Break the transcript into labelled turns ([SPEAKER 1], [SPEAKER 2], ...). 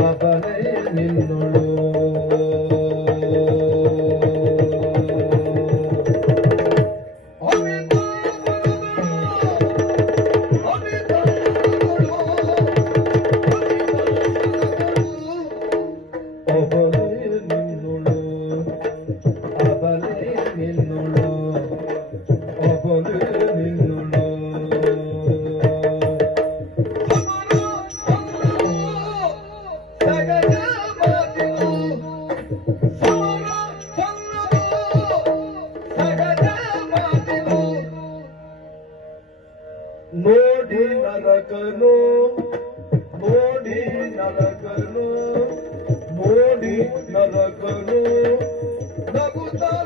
[SPEAKER 1] ಅವಲೇ ನಿನ್ನಳು
[SPEAKER 2] Gracias.